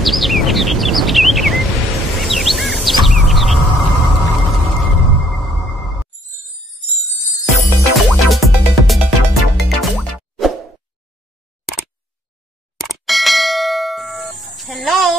Hello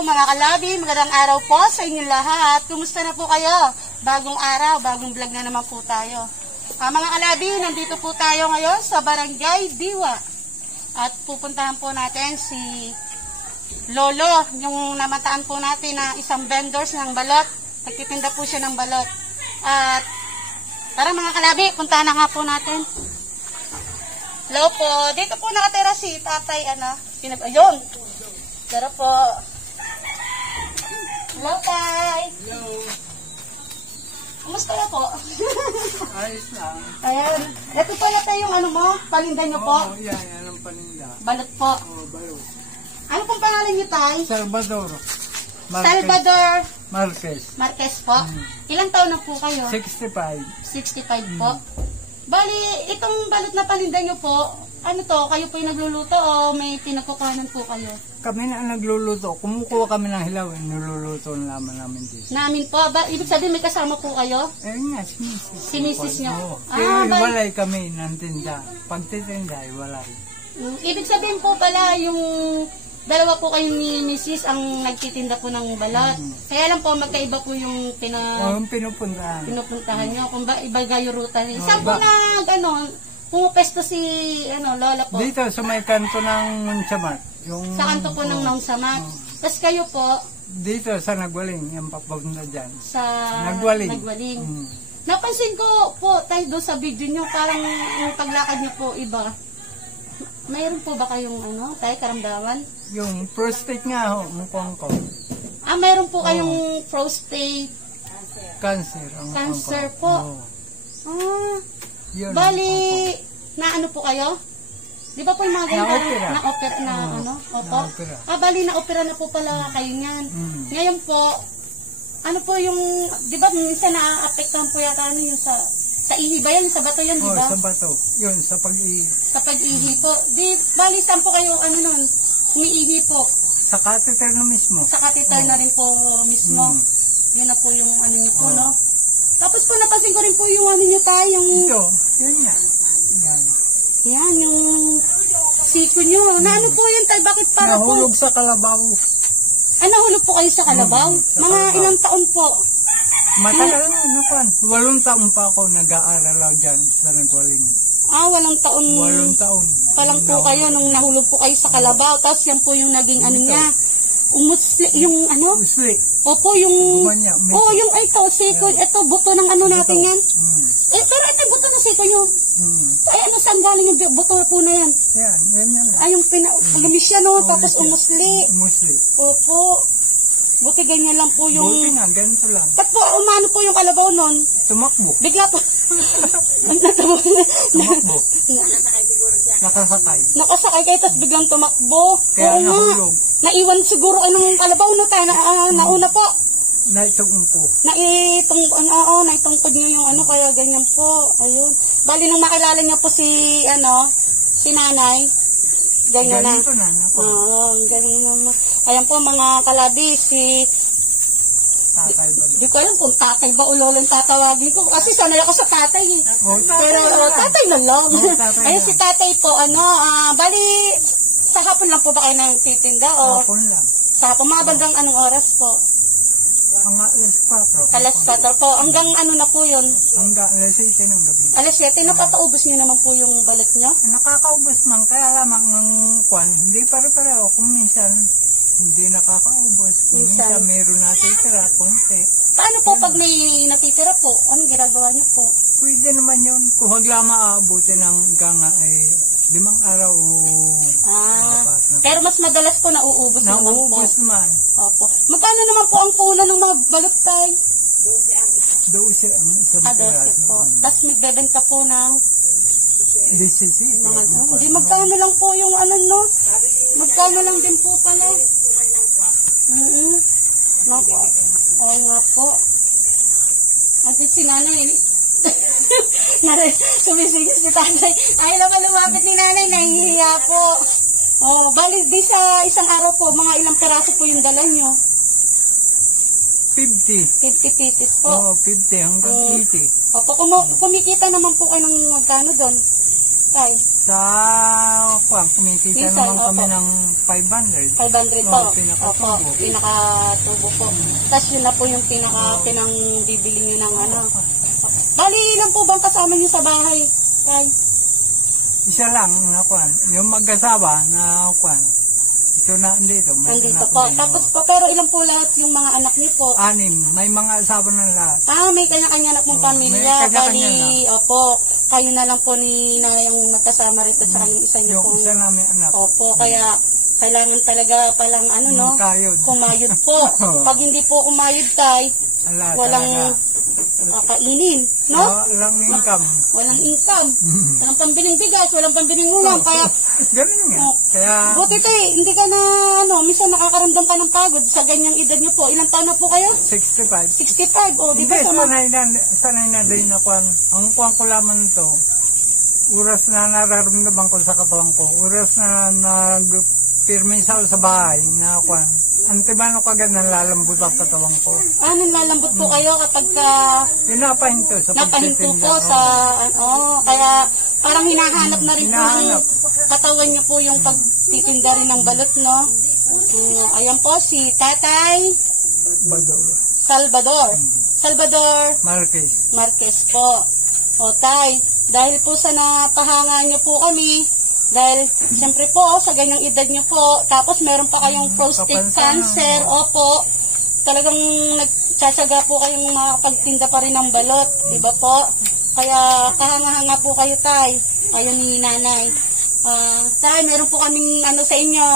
mga kalabi, magandang araw po sa inyong lahat. Kumusta na po kayo? Bagong araw, bagong vlog na naman po tayo. Mga kalabi, nandito po tayo ngayon sa Barangay Diwa. At pupuntahan po natin si Lolo, yung namataan po natin na isang vendors ng balot. Nagtitinda po siya ng balot. At tara mga kalabi, puntahan na nga po natin. Hello po, dito po nakatira si tatay, ayun. Tara po. Hello, Tay. Hello. Kumusta na po? Ayos lang. Ayan. Ito pala tayo yung mo, palinda nyo po. Oo, yan ang paninda. Balot po. Oo, balot. Ano pong pangalan nyo, Tay? Salvador. Salvador Marquez po. Ilang taon na po kayo? 65. 65 po. Bali, itong balot na palinda nyo po, ano to, kayo po yung nagluluto o may pinagkukuhanan po kayo? Kami na nagluluto. Kumukuha kami ng hilaw. Niluluto namin dito. Namin po. Ibig sabihin may kasama po kayo? Eh nga, si Mrs. Si Mrs. nyo? Oo. Pero iwalay kami ng tinda. Pagtitinda, iwalay. Ibig sabihin po pala yung dalawa po kayo ni Mrs. ang nagtitinda po ng balot. Kaya lang po magkaiba po yung yung pinupuntahan nyo. Kung ba iba gayo ruta. Saan po pumapesto si Lola po? Dito sa may kanto ng Munsamat. Sa kanto po ng Munsamat. Tapos kayo po? Dito sa Nagwaling, yung papunta dyan. Sa Nagwaling. Napansin ko po tayo doon sa video nyo, parang yung paglakad nyo po iba. Mayroon po ba kayong tayo karamdaman? Yung prostate nga ho, mukhang ko. Mayroon po kayong prostate cancer po. Yun, bali, na ano po kayo? Di ba po yung mga na-opera. Opo. Bali, na-opera na po pala kayo niyan. Ngayon po, ano po yung, di ba minsan na-apektahan po yata yung sa ihi ba yan? Sa bato yan, di ba? Sa bato. Yun, sa pag-ihi. Sa pag-ihi po. Bali, saan po kayo, nun, umiihi po? Sa catheter na mismo. Sa catheter na rin po mismo. Yun na po yung niyo po, no? Tapos po, napansin ko rin po yung niyo tayo, yung... Ito, yun nga. Yan, yung siko nyo. Na ano po yun tayo? Bakit para nahulog po? Sa kalabaw. Nahulog po kayo sa kalabaw? Sa mga kalabaw. ilang taon po? Matagal na, 8 taon pa ako nag-aaral dyan sa Nagwaling. 8 taon. 8 taon. Palang po kayo nung nahulog po kayo sa kalabaw. Tapos yan po yung naging niya. Umusli, yung Usli. Opo, yung... Gumanya. yung ito, siko. Ito, buto ng natin yan. Pero ito buto ng siko nyo. Ay, saan galing yung buto po na yan? Yan. Yung lumis yan, tapos umusli. Umusli. Opo. Buti ganyan lang po yung... Buti nga, ganito lang. Ba't po, umano po yung kalabaw nun? Tumakbo. Bigla po. Tumakbo. Nakasakay. Nakasakay kayo, tapos biglang tumakbo. Kaya nahulog. Naiwan siguro ng kalabaw, no? Nauna po. Naitungko. Naitungkod nyo yung kaya ganyan po. Ayun. Bali, nung makilala niyo po si nanay, ganyan na. Ganito na. Ganyan naman. Ayan po mga kalabi, si... Tatay ba? Di ko alam kung tatay ba o lolo yung tatawagin ko. Kasi sanay ako sa tatay eh. Pero tatay na lang. Ayun si tatay po, bali, sa hapon lang po ba kayo nagtitinda? Hapon lang. Sa hapon, mga bandang anong oras po? Ang alas 4. Alas 4 po. Hanggang na po yun? Hanggang alas 7 ng gabi. Alas 7, napataubos niyo naman po yung balot niyo? Nakakaubos man, kaya lamang ng kwan. Hindi pare-pareho. Kung minsan, hindi nakakaubos. Kung minsan meron natitira, konti. Paano po pag may natitira po? Anong ginagawa niyo po? Pwede naman yun. Kung hagla maabuti ng ganga ay 5 araw o 4. Pero mas madalas po nauubos naman po. Nauubos naman. Opo. Magkano naman po ang puno ng mga balot tayo? 12 ang isang piraso. 12 po. Tapos magbebenta po ng 17. Hindi, magkano lang po yung no? Magkano lang din po pala. Oo nga po. At si nanay, sumisigil si tatay. Ay naman lumapit ni nanay, nahihiya po. Oh, bali di sa isang araw po, mga ilang peraso po yung dala nyo? 50. 50 pieces po. Oo, 50 hanggang 80. Opo, kumikita naman po kayo ng magkano doon? Tay? Sa kumikita Minsan, naman kami opo. ng 500. 500 po. Oo, pinakatubo. Opo, pinakatubo po. Tapos yun na po yung pinang bibili nyo ng ano. Bali, ilan po bang kasama nyo sa bahay? Tay? Isa lang na kwan. Yung mag-asawa na kwan. Ito na andito. May Nandito anak po. din, Tapos oo. po, pero ilan po lahat yung mga anak niyo po? 6. May mga asawa na lahat. May kanya-kanya na pong Oo, pamilya. may kanya-kanya Bali, opo, kayo na lang po ni na yung nagkasama rito sa yung isa niyo Yung pong... isa namin anak. Opo, kaya kailangan talaga palang ano, no? Kayod. Kumayod po. Pag hindi po kumayod, tay, Ala, walang kainin, no? Walang income. Walang income. Walang pambiling bigas, walang pambiling ulam. Kaya, Ganun nga. Kaya, buti tay, hindi ka na, minsan nakakaramdam ka ng pagod sa ganyang edad niyo po. Ilang taon na po kayo? 65. 65. O, di Hindi, ba sa sanay na din na kwan. Ang kwan ko lamang to, oras na nararamdaman ko sa katawan ko, oras na nagpirme sa bahay na kwan. Antibano kagad nalalambot ang katawan ko. Nilalambot po kayo kapag Pinapahinto sa napahinto pagtitinda. po sa, kaya parang hinahanap na rin po ng Hinahanap. katawan niyo po yung pagtitinda rin ng balot, no? Ayan po si Tatay Bador. Salvador Marquez. Marquez po. O tay, dahil po sa napahanga niyo po kami, dahil siyempre po sa ganyang edad niyo po, tapos meron pa kayong prostate kapansanan. cancer, opo, talagang nagtsatsaga po kayong makapagtinda pa rin ng balot, di ba po? Kaya kahanga-hanga po kayo tay, kayo ni nanay. Tay, meron po kaming sa inyo,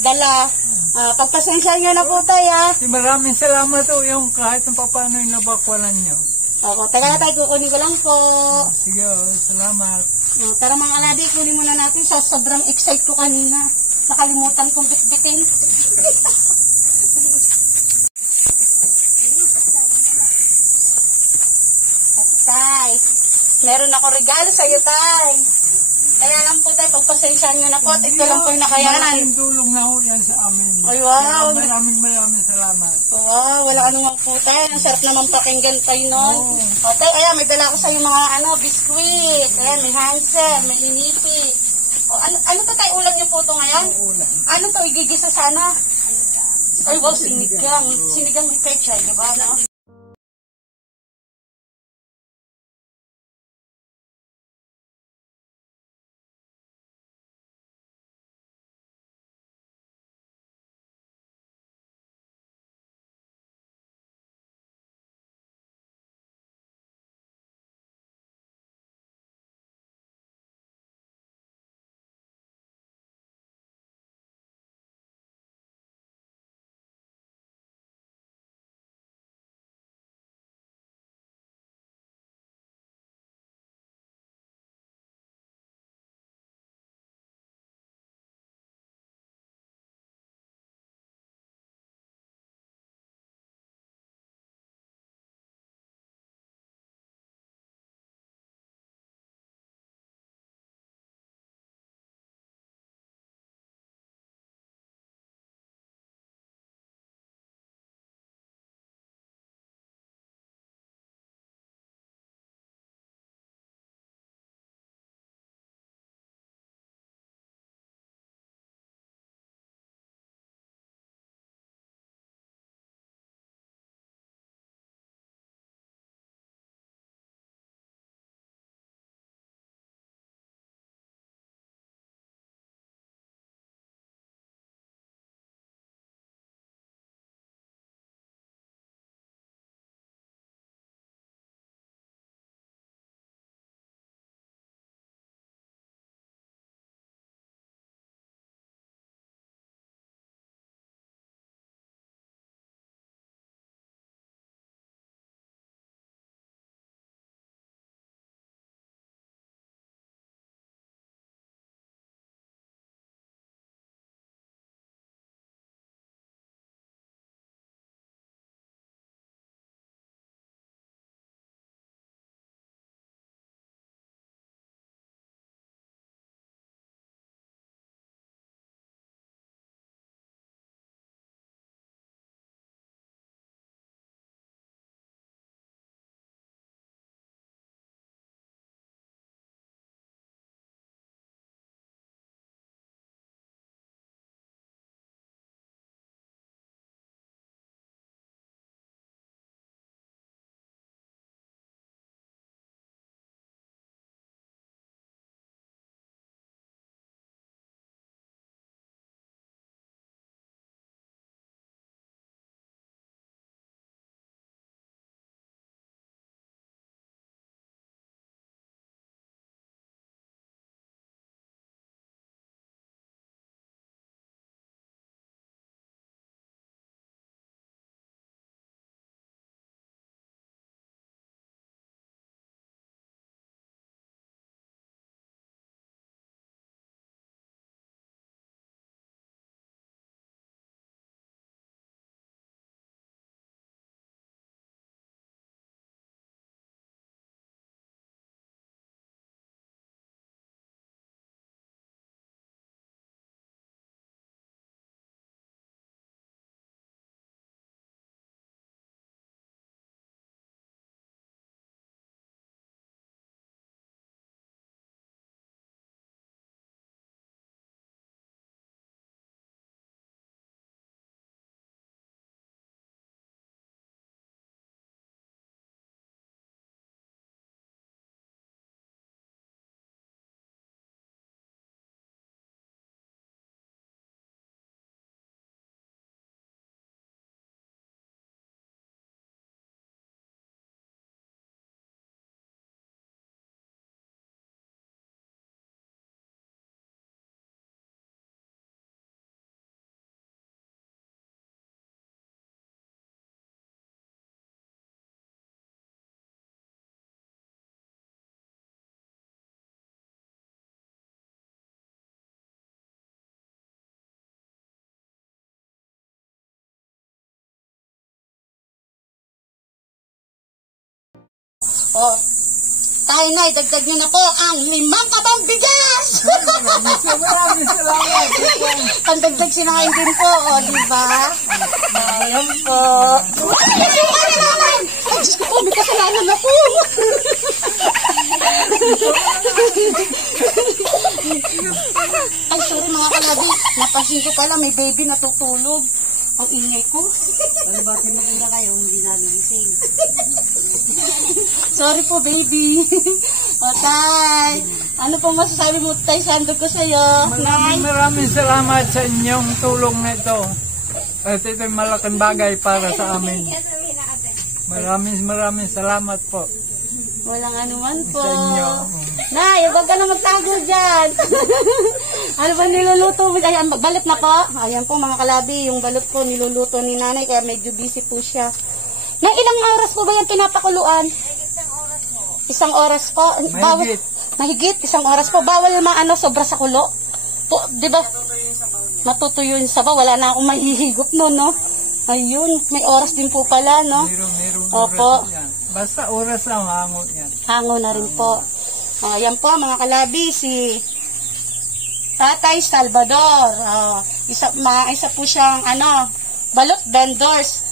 dala. Pagpasensya nyo na po tay Maraming salamat o yung kahit ng paano yung nabakwalan nyo. Ako, taga tayo, kukunin ko lang po. Sige, salamat. Tara mga alabi, kunin muna natin. Sobrang excite ko kanina. Nakalimutan kong bitbitin. Tay, meron ako regalo sa'yo, Tay. Kaya lang po, Tay, pagpasensyaan nyo na po. At ito lang po yung nakayanan. Maraming tulong na ho yan sa amin. Ay, wow. Kaya maraming salamat. Wow, wala anong po, Tay. Ang sarap naman pakinggan kayo nun. O, Tay, ayan, may dala ko sa'yo mga biskuit. Ayan, may Hansel, may inipi. O, ano to, Tay? Ulam niyo po to ngayon? Ulam. Ano to, igigisa sana? Ay, wow, sinigang. Sinigang may pechay, diba, no? O, tayo na, dagdag nyo na po ang 5 kabang bigas! Maraming salamat. Pandagdag sinakain din po, o, diba? Ayan po. Ay, Diyos ko po, may kasalanan ako. Ay, sorry mga kalabi. Napansin ko pala, may baby natutulog. Ang ingay ko. Palibasin mo kung kayo, hindi nagigising. Sorry po, baby. O, Tay. Ano pong masasabi mo, Tay Sandog ko sa'yo? Maraming salamat sa inyong tulong na ito. At ito'y malaking bagay para sa amin. Maraming salamat po Walang anuman po. sa inyo. Nay, huwag ka na magtago dyan. Ano ba niluluto mo? Ayan, balot na po. Ayan po mga kalabi, yung balot ko niluluto ni nanay, kaya medyo busy po siya. Na ilang oras po ba yan pinapakuluan? Isang oras po. Mahigit. Mahigit, isang oras po. Bawal sobra sa kulo. Po, di ba? Matutuyo yung sabaw. Wala na akong mahihigop no, no? Ayun, may oras din po pala, no? Meron Opo. oras yan. Basta oras lang, hangot yan. Hango na rin po. Ayan po mga kalabi, si Tatay Salvador. Isa po siyang balot vendors.